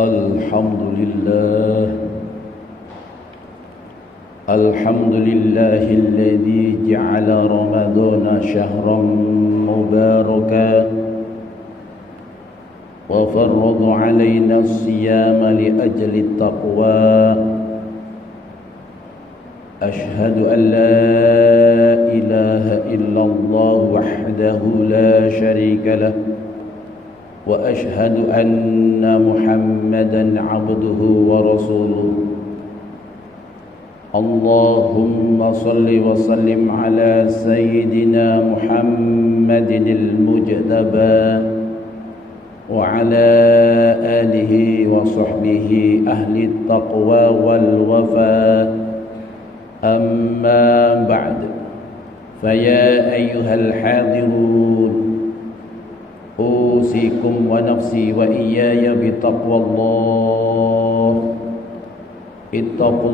الحمد لله الحمد لله الذي جعل رمضان شهرا مباركا وفرض علينا الصيام لأجل التقوى أشهد أن لا إله إلا الله وحده لا شريك له وأشهد أن محمدا عبده ورسوله اللهم صل وسلم على سيدنا محمد المجتبى وعلى آله وصحبه أهل التقوى والوفاء أما بعد فيا أيها الحاضرون أوصيكم ونفسي وإياي بتقوى الله اتقوا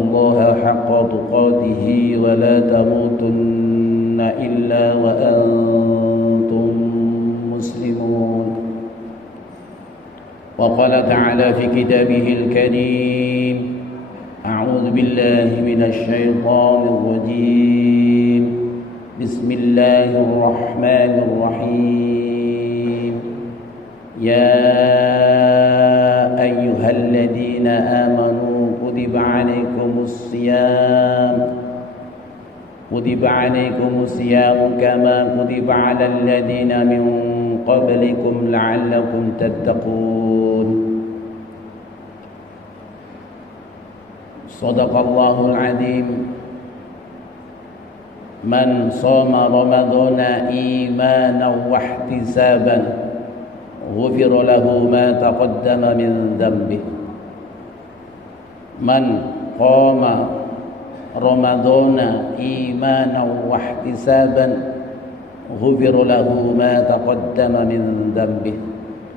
الله حق تقاته ولا تموتن إلا وأنتم مسلمون وقال تعالى في كتابه الكريم أعوذ بالله من الشيطان الرجيم بسم الله الرحمن الرحيم يا أيها الذين آمنوا كتب عليكم الصيام كما كتب على الذين من قبلكم لعلكم تتقون صدق الله العظيم من صام رمضان إيمانا واحتسابا غفر له ما تقدم من ذنبه من قام رمضان إيمانا واحتسابا غفر له ما تقدم من ذنبه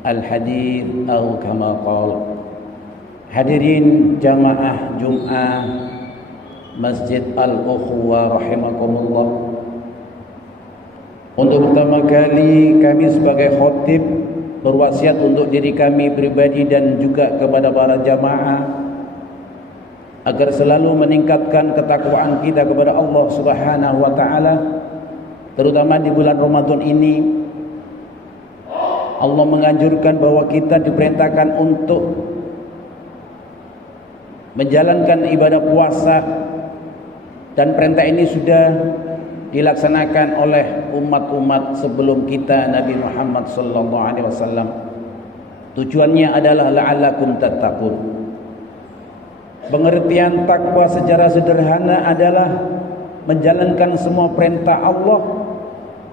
الحديث أو كما قال. Hadirin jamaah Jum'ah Masjid Al-Ukhuwah rahimakumullah. Untuk pertama kali kami sebagai khatib berwasiat untuk diri kami pribadi dan juga kepada para jamaah agar selalu meningkatkan ketakwaan kita kepada Allah Subhanahu wa taala, terutama di bulan Ramadan ini. Allah menganjurkan bahwa kita diperintahkan untuk menjalankan ibadah puasa, dan perintah ini sudah dilaksanakan oleh umat-umat sebelum kita, Nabi Muhammad sallallahu alaihi wasallam. Tujuannya adalah la'allakum tattaqun. Pengertian takwa secara sederhana adalah menjalankan semua perintah Allah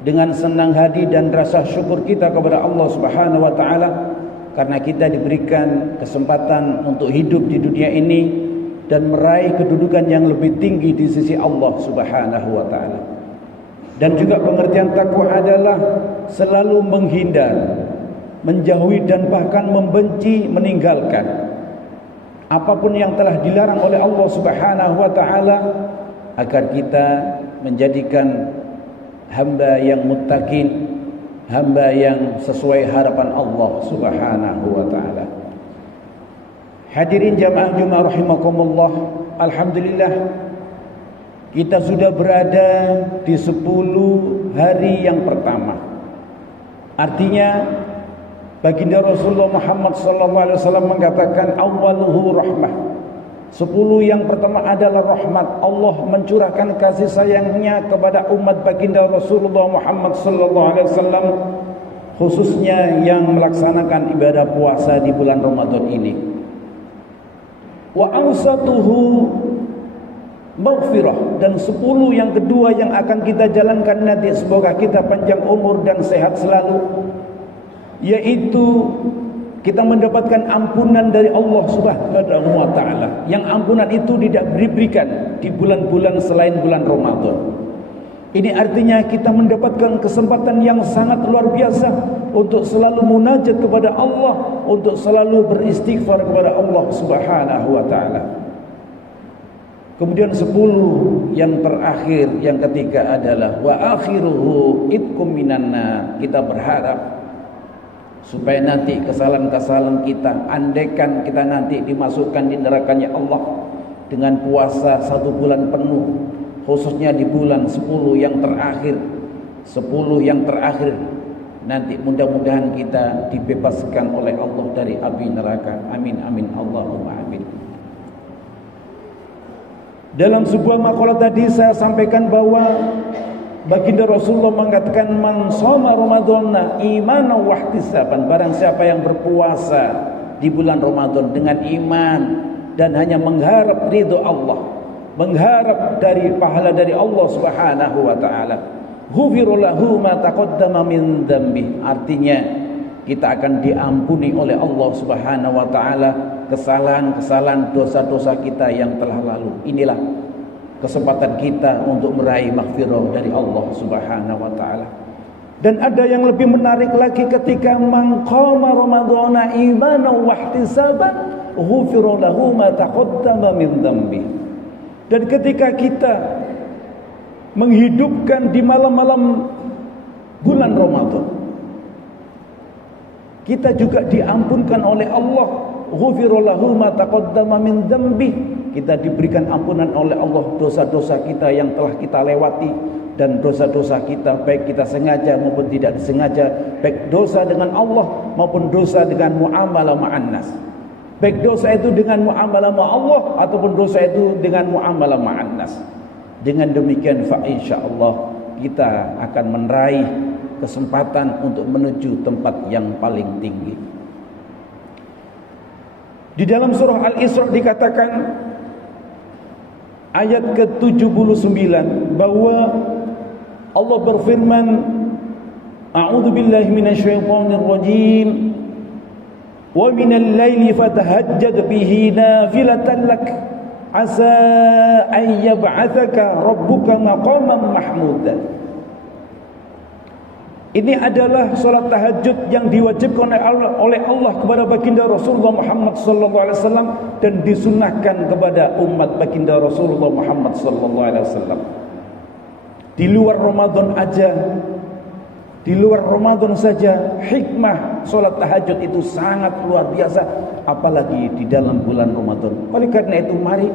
dengan senang hati dan rasa syukur kita kepada Allah Subhanahu wa taala, karena kita diberikan kesempatan untuk hidup di dunia ini dan meraih kedudukan yang lebih tinggi di sisi Allah Subhanahu wa taala. Dan juga pengertian takwa adalah selalu menghindar, menjauhi dan bahkan membenci, meninggalkan apapun yang telah dilarang oleh Allah Subhanahu wa taala, agar kita menjadikan hamba yang muttaqin, hamba yang sesuai harapan Allah Subhanahu wa taala. Hadirin jamaah Jumat rahimakumullah, alhamdulillah kita sudah berada di 10 hari yang pertama. Artinya baginda Rasulullah Muhammad sallallahu alaihi wasallam mengatakan awwaluhu rahmah. 10 yang pertama adalah rahmat. Allah mencurahkan kasih sayangnya kepada umat baginda Rasulullah Muhammad sallallahu alaihi wasallam, khususnya yang melaksanakan ibadah puasa di bulan Ramadan ini. Wa awsatuhu maghfirah, dan 10 yang kedua yang akan kita jalankan nanti, semoga kita panjang umur dan sehat selalu, yaitu kita mendapatkan ampunan dari Allah Subhanahu wa taala. Yang ampunan itu tidak diberikan di bulan-bulan selain bulan Ramadan. Ini artinya kita mendapatkan kesempatan yang sangat luar biasa untuk selalu munajat kepada Allah, untuk selalu beristighfar kepada Allah Subhanahu wa taala. Kemudian 10 yang terakhir, yang ketiga adalah wa akhiruhu itqum minanna. Kita berharap supaya nanti kesalahan-kesalahan kita, andaikan kita nanti dimasukkan di nerakanya Allah dengan puasa 1 bulan penuh, khususnya di bulan 10 yang terakhir, 10 yang terakhir nanti mudah-mudahan kita dibebaskan oleh Allah dari api neraka. Amin amin Allahumma amin. Dalam sebuah makalah tadi saya sampaikan bahwa baginda Rasulullah mengatakan, man shoma ramadhana imanan wa ihtisaban, barang siapa yang berpuasa di bulan Ramadan dengan iman dan hanya mengharap ridho Allah, mengharap dari pahala dari Allah Subhanahu wa taala, ghufira lahu ma taqaddama min dzambi, artinya kita akan diampuni oleh Allah Subhanahu wa taala kesalahan-kesalahan dosa-dosa kita yang telah lalu. Inilah kesempatan kita untuk meraih maghfirah dari Allah Subhanahu wa taala. Dan ada yang lebih menarik lagi, ketika man qama ramadhana imanan wa ihtisaban ghufira lahu ma taqaddama min dzambi. Dan ketika kita menghidupkan di malam-malam bulan Ramadan, kita juga diampunkan oleh Allah. Ghufira lahu ma taqaddama min dzambi, kita diberikan ampunan oleh Allah dosa-dosa kita yang telah kita lewati, dan dosa-dosa kita baik kita sengaja maupun tidak disengaja, baik dosa dengan Allah maupun dosa dengan muamalah ma'an nas, baik dosa itu dengan muamalah ma Allah ataupun dosa itu dengan muamalah ma'an nas. Dengan demikian fa insyaallah kita akan meraih kesempatan untuk menuju tempat yang paling tinggi. Di dalam surah Al-Isra dikatakan ayat ke-79 bahwa Allah berfirman, a'udzu billahi minasyaitonir rajim, wa minal laili fatahajjad bihi nafilatan lak asa an yab'atsaka rabbuka maqaman mahmuda. Ini adalah salat tahajud yang diwajibkan oleh Allah kepada baginda Rasulullah Muhammad sallallahu alaihi wasallam dan disunnahkan kepada umat baginda Rasulullah Muhammad sallallahu alaihi wasallam. Di luar Ramadan aja, di luar Ramadan saja hikmah salat tahajud itu sangat luar biasa, apalagi di dalam bulan Ramadan. Oleh karena itu mari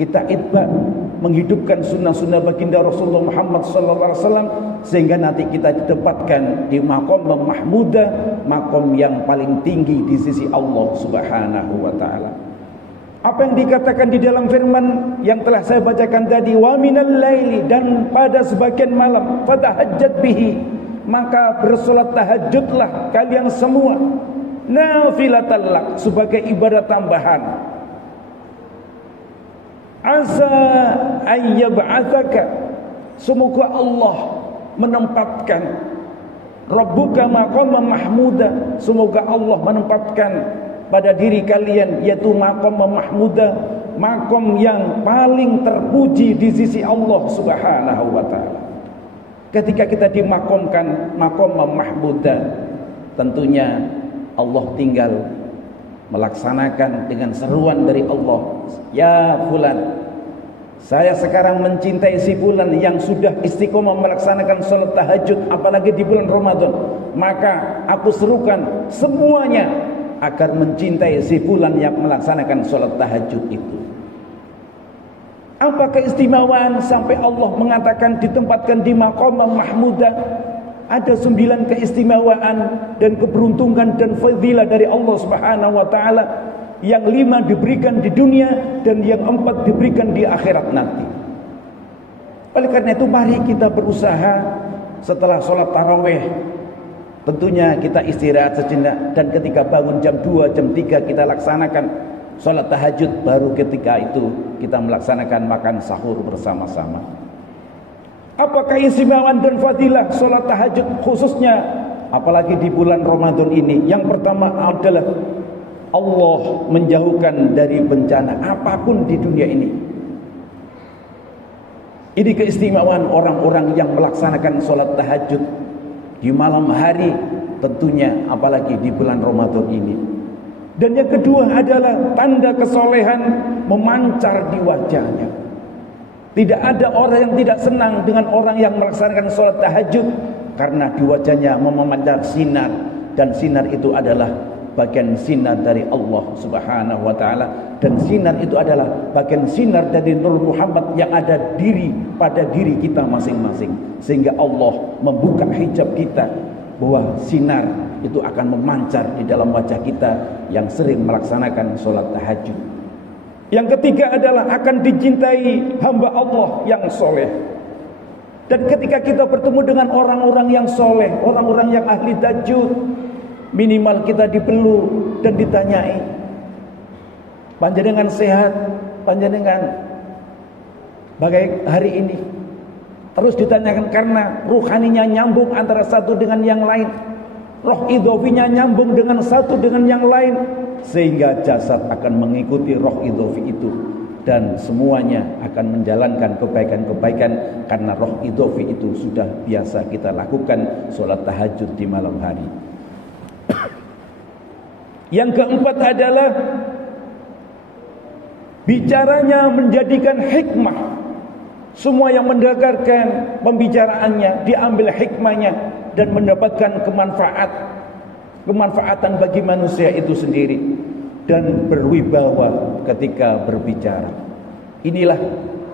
kita itba menghidupkan sunnah-sunnah baginda Rasulullah Muhammad sallallahu alaihi wasallam sehingga nanti kita ditempatkan di maqam mahmuda, maqam yang paling tinggi di sisi Allah Subhanahu wa taala. Apa yang dikatakan di dalam firman yang telah saya bacakan tadi, wa minal laili, dan pada sebagian malam, fatahajjat bihi, maka bersolat tahajudlah kalian semua, nafilatan lak, sebagai ibadah tambahan. Asa ayyab'atsaka, semoga Allah menempatkan Rabbuka maqaman mahmuda, semoga Allah menempatkan pada diri kalian yaitu maqam mahmuda, maqam yang paling terpuji di sisi Allah Subhanahu wa taala. Ketika kita dimakamkan maqam mahmuda, tentunya Allah tinggal melaksanakan dengan seruan dari Allah, ya fulan, saya sekarang mencintai si fulan yang sudah istiqomah melaksanakan salat tahajud, apalagi di bulan Ramadan, maka aku serukan semuanya agar mencintai si fulan yang melaksanakan salat tahajud itu. Apa keistimewaan sampai Allah mengatakan ditempatkan di maqam mahmuda? Ada 9 keistimewaan dan keberuntungan dan fadilah dari Allah Subhanahu wa taala, yang 5 diberikan di dunia dan yang 4 diberikan di akhirat nanti. Oleh karena itu mari kita berusaha setelah sholat tarawih, tentunya kita istirahat sejenak, dan ketika bangun jam 2, jam 3 kita laksanakan sholat tahajud, baru ketika itu kita melaksanakan makan sahur bersama-sama. Apakah keistimewaan dan fadilah sholat tahajud khususnya apalagi di bulan Ramadan ini? Yang pertama adalah Allah menjauhkan dari bencana apapun di dunia ini. Ini keistimewaan orang-orang yang melaksanakan sholat tahajud di malam hari, tentunya apalagi di bulan Ramadan ini. Dan yang kedua adalah tanda kesolehan memancar di wajahnya. Tidak ada orang yang tidak senang dengan orang yang melaksanakan sholat tahajud, karena di wajahnya memancar sinar, dan sinar itu adalah bagian sinar dari Allah Subhanahu wa taala, dan sinar itu adalah bagian sinar dari Nur Muhammad yang ada pada diri kita masing-masing, sehingga Allah membuka hijab kita bahwa sinar itu akan memancar di dalam wajah kita yang sering melaksanakan sholat tahajud. Yang ketiga adalah akan dicintai hamba Allah yang soleh. Dan ketika kita bertemu dengan orang-orang yang soleh, orang-orang yang ahli tahajud, minimal kita dipeluk dan ditanyai, panjenengan sehat, panjenengan bagai hari ini. Terus ditanyakan karena ruhaninya nyambung antara satu dengan yang lain, roh idhofinya nyambung dengan satu dengan yang lain, sehingga jasad akan mengikuti roh idhofi itu, dan semuanya akan menjalankan kebaikan-kebaikan karena roh idhofi itu sudah biasa kita lakukan sholat tahajud di malam hari. Yang keempat adalah bicaranya menjadikan hikmah. Semua yang mendengarkan pembicaraannya diambil hikmahnya dan mendapatkan kemanfaatan bagi manusia itu sendiri, dan berwibawa ketika berbicara. Inilah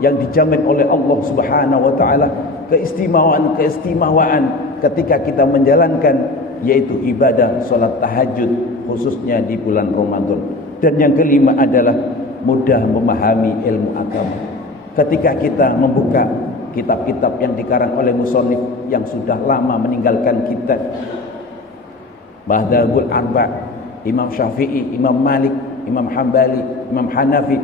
yang dijamin oleh Allah Subhanahu wa taala, keistimewaan ketika kita menjalankan, yaitu ibadah salat tahajud khususnya di bulan Ramadan. Dan yang kelima adalah mudah memahami ilmu agama. Ketika kita membuka kitab-kitab yang dikarang oleh musannif yang sudah lama meninggalkan kita, Madhabul Arba', Imam Syafi'i, Imam Malik, Imam Hambali, Imam Hanafi,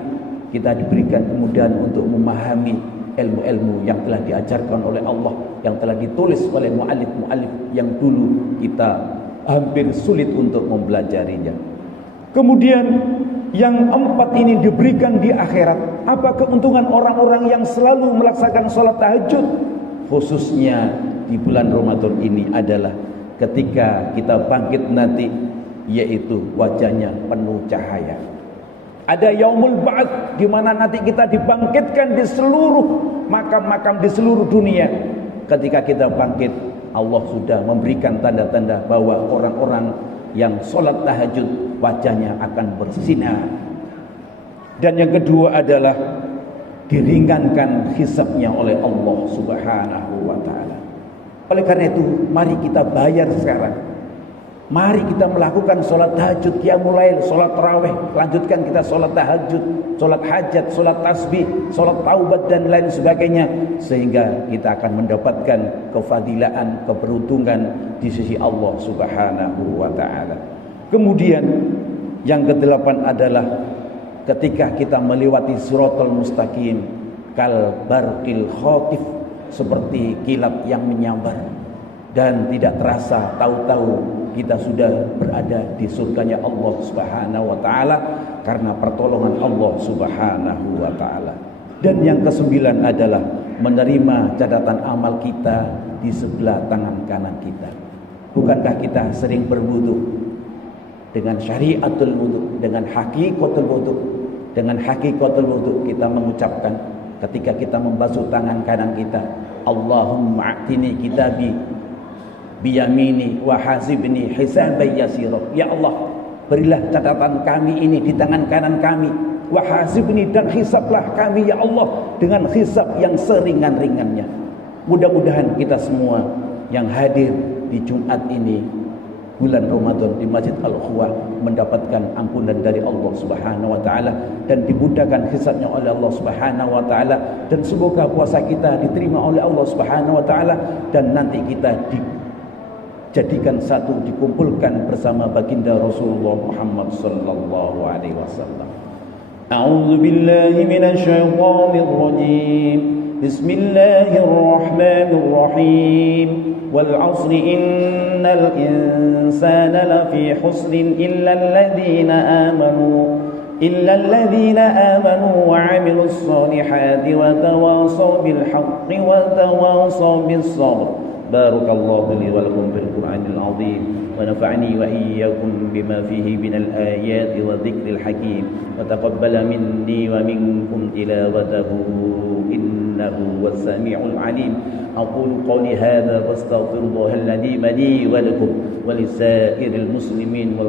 kita diberikan kemudahan untuk memahami ilmu-ilmu yang telah diajarkan oleh Allah, yang telah ditulis oleh mu'allif-mu'allif yang dulu kita hampir sulit untuk mempelajarinya. Kemudian yang empat ini diberikan di akhirat. Apa keuntungan orang-orang yang selalu melaksanakan sholat tahajud, khususnya di bulan Ramadan ini, adalah ketika kita bangkit nanti, yaitu wajahnya penuh cahaya. Ada yaumul ba'ats, di mana nanti kita dibangkitkan di seluruh makam-makam di seluruh dunia. Ketika kita bangkit, Allah sudah memberikan tanda-tanda bahwa orang-orang yang sholat tahajud wajahnya akan bersinar. Dan yang kedua adalah diringankan hisabnya oleh Allah Subhanahu wa taala. Oleh karena itu, mari kita bayar sekarang. Mari kita melakukan sholat tahajud, qiyamul lail, sholat tarawih, lanjutkan kita sholat tahajud, sholat hajat, sholat tasbih, sholat taubat dan lain sebagainya, sehingga kita akan mendapatkan kefadilaan, keberuntungan di sisi Allah Subhanahu wa taala. Kemudian yang kedelapan adalah ketika kita melewati siratal mustaqim, kal barqil khatif, seperti kilat yang menyambar, dan tidak terasa, tahu-tahu kita sudah berada di surganya Allah Subhanahu wa taala karena pertolongan Allah Subhanahu wa taala. Dan yang kesembilan adalah menerima catatan amal kita di sebelah tangan kanan kita. Bukankah kita sering berwudu dengan syariatul wudu, dengan hakikatul wudu? Dengan hakikatul wudu kita mengucapkan ketika kita membasuh tangan kanan kita, Allahumma a'tini kitabi biyamini wa hasibni hisaban yasira. Ya Allah, berilah catatan kami ini di tangan kanan kami, wa hasibni, dan hisablah kami ya Allah dengan hisab yang seringan-ringannya. Mudah-mudahan kita semua yang hadir di Jumat ini bulan Ramadan di Masjid Al-Ukhuwah mendapatkan ampunan dari Allah Subhanahu wa taala dan dimudahkan hisabnya oleh Allah Subhanahu wa taala, dan semoga puasa kita diterima oleh Allah Subhanahu wa taala, dan nanti kita dijadikan satu, dikumpulkan bersama baginda Rasulullah Muhammad sallallahu alaihi wasallam. A'udzu billahi minasy syaithanir rajim. Bismillahirrahmanirrahim. Wal 'asri innal insana lafi khusrin illa alladhina amanu wa 'amilus solihati wa tawasaw bil haqqi wa tawasaw bis sabr Barakallahu li wa lakum bil Qur'anil azim wa nafa'ani wa iyyakum bima fihi minal ayati wa dzikril hakim wa taqabbala minni wa minkum tilawatahu innahu was samiul alim. Aqulu qawli hadza wastaghfirullahal ladzi li wa lakum wa lisa'iril muslimin wal